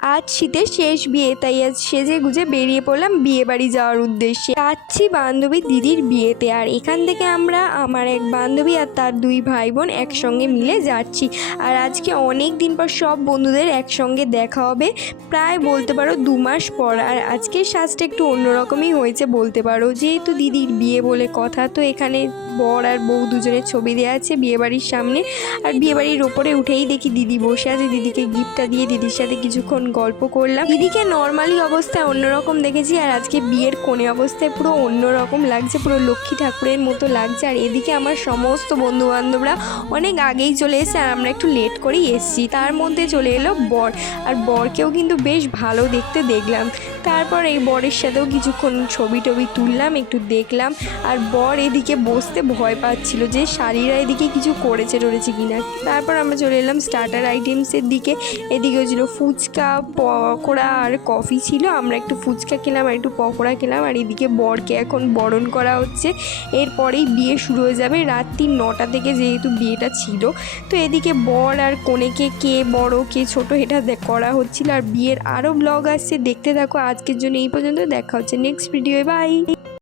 আজ শীতের শেষ বিয়ে, তাই আজ সেজে গুজে বেরিয়ে পড়লাম বিয়ে বাড়ি যাওয়ার উদ্দেশ্যে। যাচ্ছি বান্ধবী দিদির বিয়েতে, আর এখান থেকে আমার এক বান্ধবী আর তার দুই ভাই বোন একসঙ্গে মিলে যাচ্ছি। আর আজকে অনেক দিন পর সব বন্ধুদের একসঙ্গে দেখা হবে, প্রায় বলতে পারো 2 মাস পর। আর আজকের সাজটা একটু অন্যরকমই হয়েছে বলতে পারো, যেহেতু দিদির বিয়ে বলে কথা। তো এখানে বর আর বউ দুজনের ছবি দেওয়া আছে বিয়েবাড়ির সামনে। আর বিয়েবাড়ির ওপরে উঠেই দেখি দিদি বসে আছে, দিদিকে গিফটটা দিয়ে দিদির সাথে কিছুক্ষণ গল্প করলাম। দিদিকে নর্মালি অবস্থায় অন্যরকম দেখেছি, আর আজকে বিয়ের কোণে অবস্থায় পুরো অন্যরকম লাগছে, পুরো লক্ষ্মী ঠাকুরের মতো লাগছে। আর এদিকে আমার সমস্ত বন্ধু বান্ধবরা অনেক আগেই চলে এসেছে, আর আমরা একটু লেট করেই এসেছি। তার মধ্যে চলে এলো বর, আর বরকেও কিন্তু বেশ ভালো দেখতে দেখলাম। তারপর এই বরের সাথেও কিছুক্ষণ ছবি টবি তুললাম, একটু দেখলাম। আর বর এদিকে বসতে ভয় পাচ্ছিল যে শাড়িরা এদিকে কিছু করেছে টরেছে কিনা। তারপর আমরা চলে এলাম স্টার্টার আইটেমসের দিকে। এদিকে ছিল ফুচকা, পকোড়া আর কফি ছিল। আমরা একটু ফুচকা খেলাম আর একটু পকোড়া খেলাম। আর এদিকে বরকে এখন বরণ করা হচ্ছে, এরপরেই বিয়ে শুরু হয়ে যাবে রাত্রি 9টা থেকে, যেহেতু বিয়েটা ছিল। তো এদিকে বর আর কনেকে কে বড় কে ছোট এটা করা হচ্ছিল। আর বিয়ের আরও ব্লগ আসছে, দেখতে থাকো। আজকের জন্য এই পর্যন্ত, দেখা হচ্ছে নেক্সট ভিডিওয়ে, বাই।